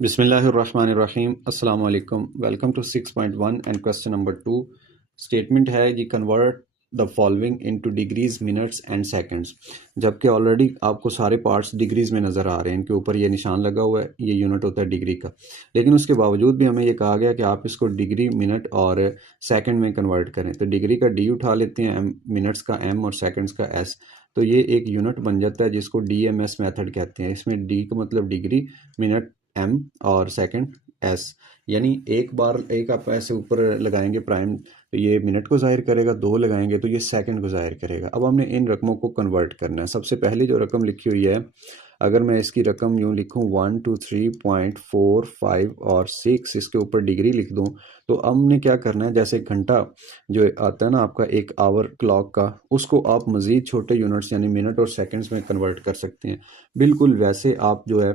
बिस्मिल्लाहिर्रहमानिर्रहीम अस्सलाम वालेकुम। Welcome to 6.1 and question number 2। Statement है जी convert the following into degrees minutes and seconds. जबकि ऑलरेडी आपको सारे पार्ट्स डिग्रीज में नज़र आ रहे हैं, इनके ऊपर ये निशान लगा हुआ है, ये यूनिट होता है डिग्री का। लेकिन उसके बावजूद भी हमें ये कहा गया कि आप इसको डिग्री मिनट और सेकंड में कन्वर्ट करें। तो डिग्री का डी उठा लेते हैं, एम मिनट्स का एम और सेकंड्स का एस, तो ये एक यूनिट बन जाता है जिसको DMS मेथड कहते हैं। इसमें डी का मतलब डिग्री, मिनट एम और सेकंड एस। यानी एक बार एक आप ऐसे ऊपर लगाएंगे प्राइम तो ये मिनट को जाहिर करेगा, दो लगाएंगे तो ये सेकंड को जाहिर करेगा। अब हमने इन रकमों को कन्वर्ट करना है। सबसे पहले जो रकम लिखी हुई है, अगर मैं इसकी रकम यूँ लिखूँ 1 2 3.4 5 और 6, इसके ऊपर डिग्री लिख दूँ, तो हमने क्या करना है, जैसे घंटा जो आता है ना आपका एक आवर क्लॉक का, उसको आप मज़ीद छोटे यूनिट्स यानी मिनट और सेकंड्स में कन्वर्ट कर सकते हैं। बिल्कुल वैसे आप जो है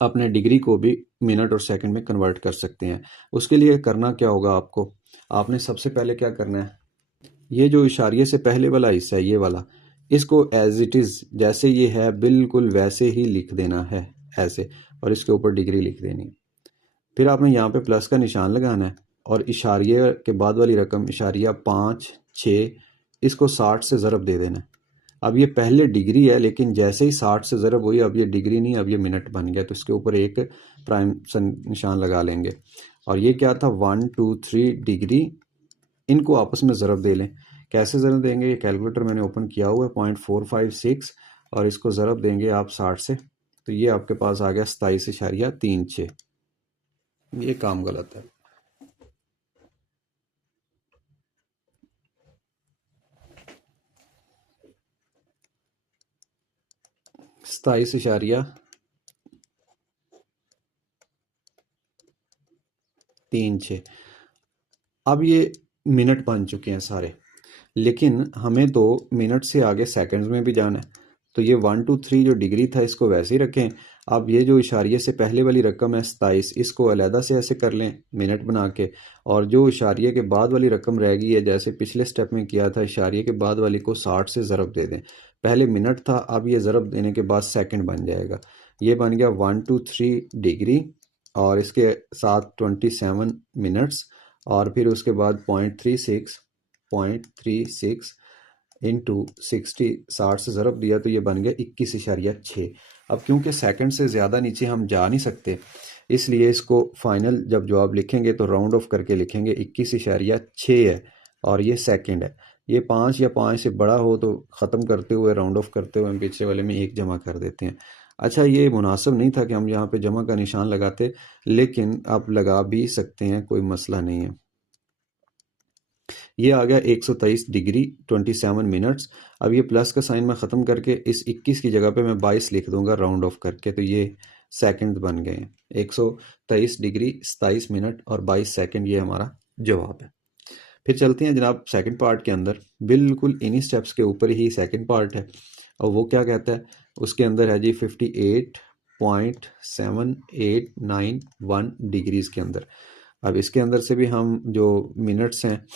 अपने डिग्री को भी मिनट और सेकंड में कन्वर्ट कर सकते हैं। उसके लिए करना क्या होगा आपको, आपने सबसे पहले क्या करना है, ये जो इशारिये से पहले वाला हिस्सा है ये वाला, इसको एज इट इज़ जैसे ये है बिल्कुल वैसे ही लिख देना है ऐसे, और इसके ऊपर डिग्री लिख देनी है। फिर आपने यहाँ पे प्लस का निशान लगाना है और इशारिये के बाद वाली रकम इशारिया 5 6 इसको 60 से ज़रब दे देना है। अब ये पहले डिग्री है, लेकिन जैसे ही 60 से ज़रब हुई अब ये डिग्री नहीं, अब ये मिनट बन गया, तो इसके ऊपर एक प्राइम निशान लगा लेंगे। और ये क्या था, 1 2 3 डिग्री, इनको आपस में ज़रब दे लें। कैसे ज़रब देंगे, ये कैलकुलेटर मैंने ओपन किया हुआ है, 0.456 और इसको ज़रब देंगे आप 60 से, तो ये आपके पास आ गया 27.36। ये काम गलत है। सताईस इशारिया 36। अब ये मिनट बन चुके हैं सारे, लेकिन हमें तो मिनट से आगे सेकंड्स में भी जाना है। तो ये 1 2 3 जो डिग्री था इसको वैसे ही रखें। अब ये जो इशारिये से पहले वाली रकम है 27, इसको अलहदा से ऐसे कर लें मिनट बना के, और जो इशारिये के बाद वाली रकम रह गई है, जैसे पिछले स्टेप में किया था, इशारिये के बाद वाली को 60 से ज़रब दे दें। पहले मिनट था, अब ये ज़रब देने के बाद सेकंड बन जाएगा। ये बन गया 1 2 3 डिग्री और इसके साथ 27 मिनट्स, और फिर उसके बाद 0.36 इंटू 60 से ज़रब दिया तो ये बन गया 21.6। अब क्योंकि सेकंड से ज़्यादा नीचे हम जा नहीं सकते, इसलिए इसको फाइनल जब जवाब लिखेंगे तो राउंड ऑफ करके लिखेंगे 21.6 है, और ये सेकंड है। ये 5 या 5 से बड़ा हो तो ख़त्म करते हुए राउंड ऑफ करते हुए हम पीछे वाले में 1 जमा कर देते हैं। अच्छा, ये मुनासिब नहीं था कि हम यहाँ पे जमा का निशान लगाते, लेकिन आप लगा भी सकते हैं, कोई मसला नहीं है। ये आ गया 123 डिग्री 27 मिनट्स। अब ये प्लस का साइन मैं ख़त्म करके इस 21 की जगह पे मैं 22 लिख दूंगा राउंड ऑफ करके, तो ये सेकंड बन गए हैं। 123 डिग्री 27 मिनट और 22 सेकंड, ये हमारा जवाब है। फिर चलते हैं जनाब सेकंड पार्ट के अंदर। बिल्कुल इन्हीं स्टेप्स के ऊपर ही सेकंड पार्ट है, और वो क्या कहता है, उसके अंदर है जी 58.7891 डिग्रीज़ के अंदर। अब इसके अंदर से भी हम जो मिनट्स हैं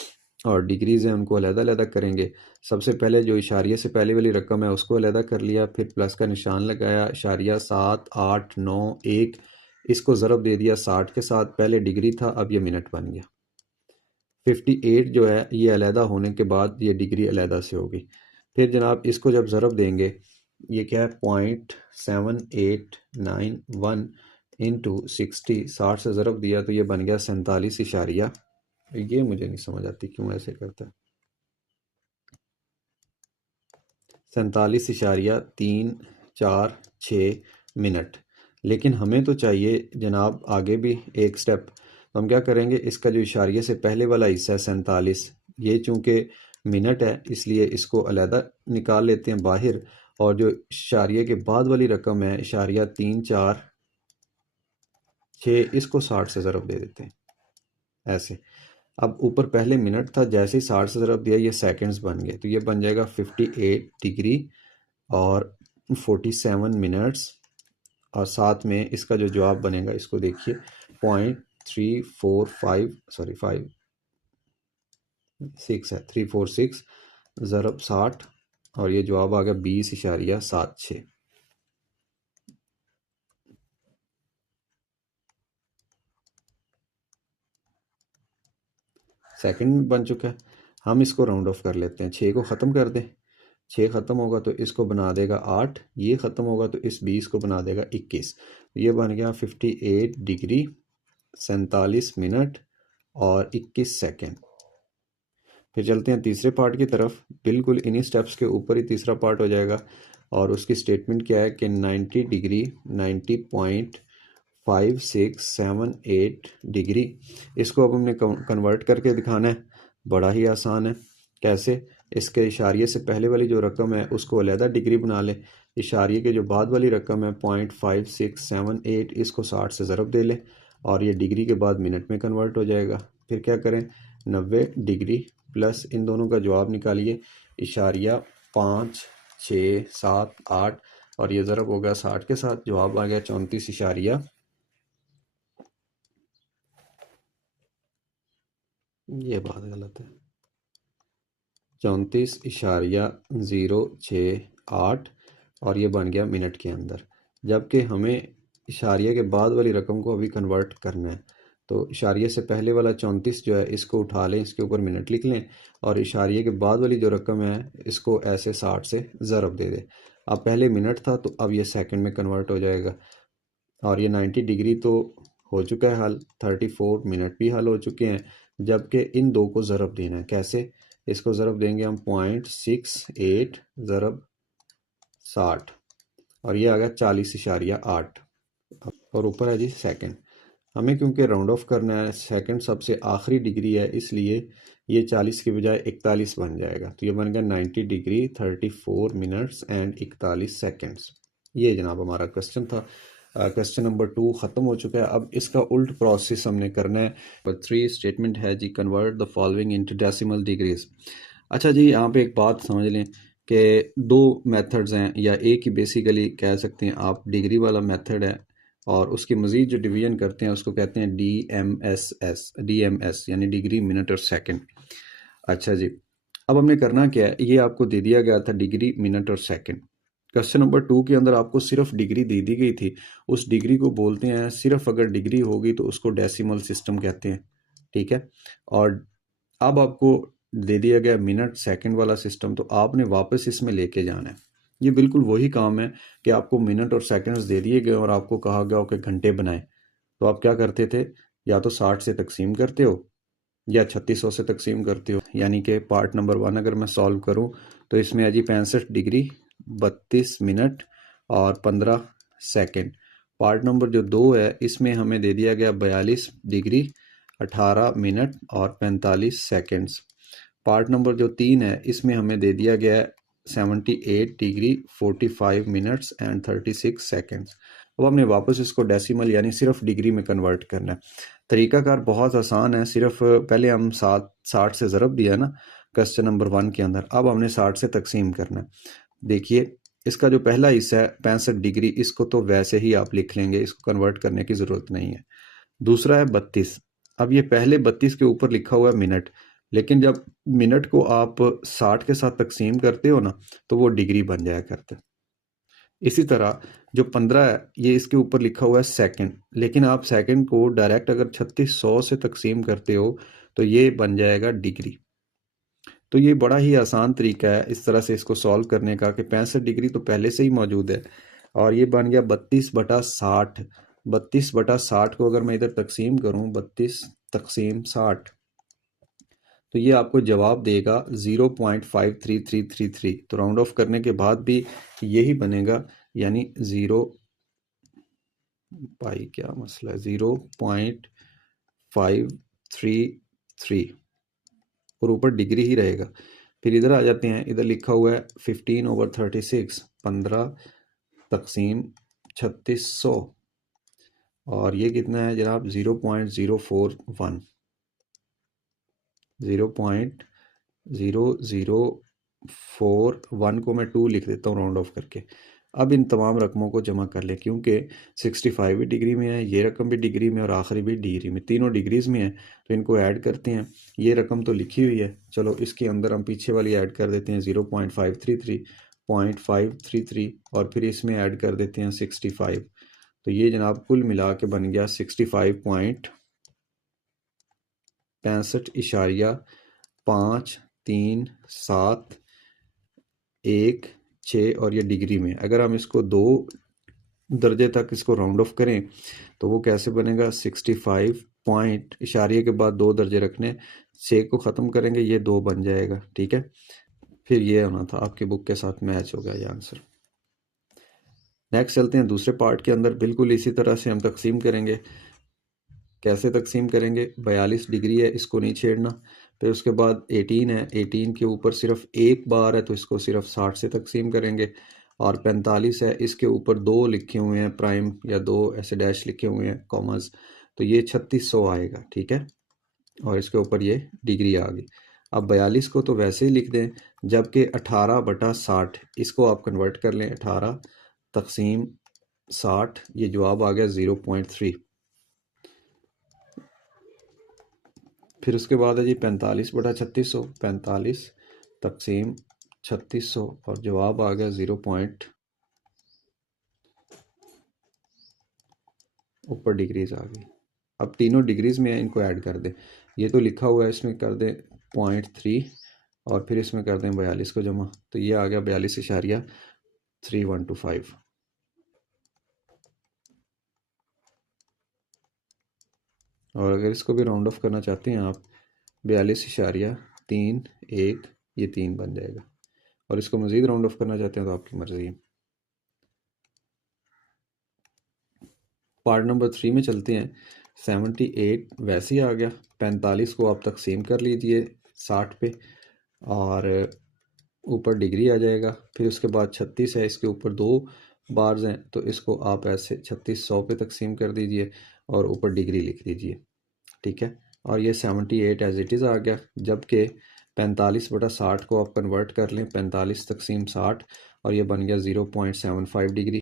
और डिग्रीज़ हैं उनको अलग-अलग करेंगे। सबसे पहले जो इशारिये से पहले वाली रकम है उसको अलग कर लिया, फिर प्लस का निशान लगाया, इशारिया 7 8 9 1, इसको ज़रब दे दिया 60 के साथ, पहले डिग्री था अब ये मिनट बन गया। 58 जो है ये अलहदा होने के बाद ये डिग्री अलहदा से होगी। फिर जनाब इसको जब ज़रब देंगे, ये क्या है 0.7891 इंटू 60 से ज़रब दिया तो ये बन गया 47 इशारिया, ये मुझे नहीं समझ आती क्यों ऐसे करता है, 47.346 मिनट। लेकिन हमें तो चाहिए जनाब आगे भी एक स्टेप, तो हम क्या करेंगे, इसका जो इशारिये से पहले वाला हिस्सा है 47, ये चूँकि मिनट है इसलिए इसको अलहदा निकाल लेते हैं बाहर, और जो इशारिये के बाद वाली रकम है इशारिया 346, इसको 60 से ज़रब दे देते हैं ऐसे। अब ऊपर पहले मिनट था, जैसे ही 60 से ज़रब दिया ये सेकंड्स बन गए, तो ये बन जाएगा 58 डिग्री और 47 मिनट्स, और साथ में इसका जो जवाब बनेगा इसको देखिए 0.345 सॉरी 5 6 है 346 ज़रब 60, और ये जवाब आ गया 20.76। सेकंड में बन चुका है। हम इसको राउंड ऑफ कर लेते हैं, 6 को ख़त्म कर दें, 6 ख़त्म होगा तो इसको बना देगा 8, ये ख़त्म होगा तो इस 20 को बना देगा 21। ये बन गया 58 डिग्री 47 मिनट और 21 सेकेंड। फिर चलते हैं तीसरे पार्ट की तरफ। बिल्कुल इन्हीं स्टेप्स के ऊपर ही तीसरा पार्ट हो जाएगा और उसकी स्टेटमेंट क्या है कि 90 डिग्री 90.5678 डिग्री, इसको अब हमने कन्वर्ट करके दिखाना है। बड़ा ही आसान है। कैसे? इसके इशारिये से पहले वाली जो रकम है उसको अलहदा डिग्री बना ले, इशारिये के जो बाद वाली रकम है 0.5678, इसको 60 से ज़रब दे ले और ये डिग्री के बाद मिनट में कन्वर्ट हो जाएगा। फिर क्या करें, 90 डिग्री प्लस इन दोनों का जवाब निकालिए, इशारिया 5 6 7 8 और ये ज़रब हो गया 60 के साथ, जवाब आ गया 34 इशारिया, ये बात गलत है, 34.068 और ये बन गया मिनट के अंदर। जबकि हमें इशारिया के बाद वाली रकम को अभी कन्वर्ट करना है, तो इशारिया से पहले वाला 34 जो है इसको उठा लें, इसके ऊपर मिनट लिख लें और इशारिया के बाद वाली जो रकम है इसको ऐसे 60 से ज़रब दे दें। अब पहले मिनट था तो अब ये सेकंड में कन्वर्ट हो जाएगा और ये 90 डिग्री तो हो चुका है हल, 34 मिनट भी हल हो चुके हैं। जबकि इन दो को ज़रब देना है। कैसे? इसको ज़रब देंगे हम 0.68 ज़रब 60 और ये आ गया 40.8 और ऊपर है जी सेकंड। हमें क्योंकि राउंड ऑफ करना है, सेकंड सबसे आखिरी डिग्री है, इसलिए ये 40 के बजाय 41 बन जाएगा। तो ये बन गया 90 डिग्री 34 मिनट्स एंड 41 सेकंड्स। ये जनाब हमारा क्वेश्चन था। क्वेश्चन नंबर 2 ख़त्म हो चुका है। अब इसका उल्ट प्रोसेस हमने करना है। नंबर 3 स्टेटमेंट है जी, convert the following into decimal degrees. अच्छा जी, यहाँ पे एक बात समझ लें कि दो मेथड्स हैं, या एक ही बेसिकली कह सकते हैं आप, डिग्री वाला मेथड है और उसकी मज़ीद जो डिवीजन करते हैं उसको कहते हैं DMS यानी डिग्री मिनट और सेकंड। अच्छा जी, अब हमने करना क्या है, ये आपको दे दिया गया था डिग्री मिनट और सेकंड। क्वेश्चन नंबर 2 के अंदर आपको सिर्फ डिग्री दे दी गई थी, उस डिग्री को बोलते हैं, सिर्फ अगर डिग्री होगी तो उसको डेसिमल सिस्टम कहते हैं, ठीक है। और अब आपको दे दिया गया मिनट सेकंड वाला सिस्टम, तो आपने वापस इसमें लेके जाना है। ये बिल्कुल वही काम है कि आपको मिनट और सेकंड्स दे दिए गए और आपको कहा गया हो कि घंटे बनाए, तो आप क्या करते थे, या तो 60 से तकसीम करते हो या 3600 से तकसीम करते हो। यानी कि पार्ट नंबर 1 अगर मैं सॉल्व करूं तो इसमें है जी 65 डिग्री 32 मिनट और 15 सेकंड। पार्ट नंबर जो 2 है इसमें हमें दे दिया गया 42 डिग्री 18 मिनट और 45 सेकंड्स। पार्ट नंबर जो 3 है इसमें हमें दे दिया गया है 78 डिग्री 45 मिनट्स एंड 36 सेकंड्स। अब हमने वापस इसको डेसिमल यानी सिर्फ डिग्री में कन्वर्ट करना है। तरीकाकार बहुत आसान है, सिर्फ पहले हम 60 से ज़रब दिया ना क्वेश्चन नंबर 1 के अंदर, अब हमने 60 से तकसीम करना है। देखिए इसका जो पहला हिस्सा है 65 डिग्री, इसको तो वैसे ही आप लिख लेंगे, इसको कन्वर्ट करने की ज़रूरत नहीं है। दूसरा है 32, अब ये पहले 32 के ऊपर लिखा हुआ है मिनट, लेकिन जब मिनट को आप 60 के साथ तकसीम करते हो ना तो वो डिग्री बन जाया करता है। इसी तरह जो 15 है ये इसके ऊपर लिखा हुआ है सेकंड, लेकिन आप सेकंड को डायरेक्ट अगर 3600 से तकसीम करते हो तो ये बन जाएगा डिग्री। तो ये बड़ा ही आसान तरीका है इस तरह से इसको सॉल्व करने का कि 65 डिग्री तो पहले से ही मौजूद है और ये बन गया 32/60। 32/60 को अगर मैं इधर तकसीम करूं 32 तकसीम 60 तो ये आपको जवाब देगा 0.53333। तो राउंड ऑफ करने के बाद भी यही बनेगा, यानी 0 पाई क्या मसला है 0.533 और ऊपर डिग्री ही रहेगा। फिर इधर आ जाते हैं, इधर लिखा हुआ है 15/36 15 तकसीम 3600 और ये कितना है जनाब 0.041 0.0041 को मैं 2 लिख देता हूँ राउंड ऑफ करके। अब इन तमाम रकमों को जमा कर ले, क्योंकि 65 भी डिग्री में है, ये रकम भी डिग्री में और आखिरी भी डिग्री में, तीनों डिग्रीज में है, तो इनको ऐड करते हैं। ये रकम तो लिखी हुई है, चलो इसके अंदर हम पीछे वाली ऐड कर देते हैं 0.533 और फिर इसमें ऐड कर देते हैं 65। तो ये जनाब कुल मिला के बन गया 65.37716 और ये डिग्री में अगर हम इसको 2 दर्जे तक इसको राउंड ऑफ करें तो वो कैसे बनेगा 65 पॉइंट इशारिये के बाद 2 दर्जे रखने 6 को ख़त्म करेंगे ये 2 बन जाएगा। ठीक है, फिर ये होना था, आपकी बुक के साथ मैच हो गया ये आंसर। नेक्स्ट चलते हैं दूसरे पार्ट के अंदर। बिल्कुल इसी तरह से हम तकसीम करेंगे। कैसे तकसीम करेंगे? 42 डिग्री है, इसको नहीं छेड़ना। फिर उसके बाद 18 है, 18 के ऊपर सिर्फ एक बार है तो इसको सिर्फ 60 से तकसीम करेंगे। और 45 है, इसके ऊपर 2 लिखे हुए हैं प्राइम या 2 ऐसे डैश लिखे हुए हैं कॉमर्स, तो ये 3600 आएगा। ठीक है, और इसके ऊपर ये डिग्री आ गई। अब 42 को तो वैसे ही लिख दें, जबकि 18/60 इसको आप कन्वर्ट कर लें 18 तकसीम 60, ये जवाब आ गया 0.3। फिर उसके बाद है जी 45/3600, 45 तकसीम 3600 और जवाब आ गया 0 पॉइंट, ऊपर डिग्रीज आ गई। अब तीनों डिग्रीज में है, इनको ऐड कर दें। ये तो लिखा हुआ है, इसमें कर दें 0.3 और फिर इसमें कर दें 42 को जमा, तो ये आ गया 42.3125। और अगर इसको भी राउंड ऑफ करना चाहते हैं आप 42.31, ये 3 बन जाएगा। और इसको मज़ीद राउंड ऑफ करना चाहते हैं तो आपकी मर्ज़ी है। पार्ट नंबर 3 में चलते हैं। 78 वैसे ही आ गया। 45 को आप तकसीम कर लीजिए 60 पे और ऊपर डिग्री आ जाएगा। फिर उसके बाद 36 है, इसके ऊपर 2 बार्स हैं तो इसको आप ऐसे 3600 पे तकसीम कर दीजिए और ऊपर डिग्री लिख दीजिए। ठीक है, और ये 78 एज इट इज़ आ गया। जबकि 45/60 को आप कन्वर्ट कर लें 45 तकसीम 60 और ये बन गया 0.75 डिग्री।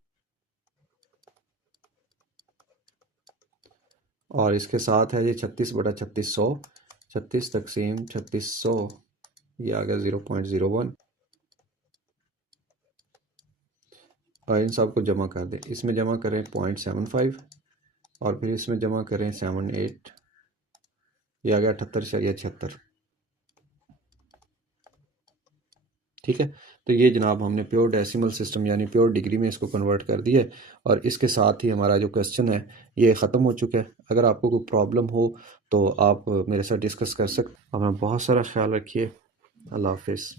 और इसके साथ है ये 36/3600, 36 तकसीम 3600, ये आ गया 0.01। और इन सब को जमा कर दें, इसमें जमा करें 0.75 और फिर इसमें जमा करें 78, ये आ गया 78.76। ठीक है, तो ये जनाब हमने प्योर डेसिमल सिस्टम यानी प्योर डिग्री में इसको कन्वर्ट कर दिया है। और इसके साथ ही हमारा जो क्वेश्चन है ये ख़त्म हो चुका है। अगर आपको कोई प्रॉब्लम हो तो आप मेरे साथ डिस्कस कर सकते। अपना बहुत सारा ख्याल रखिए। अल्लाह हाफिज़।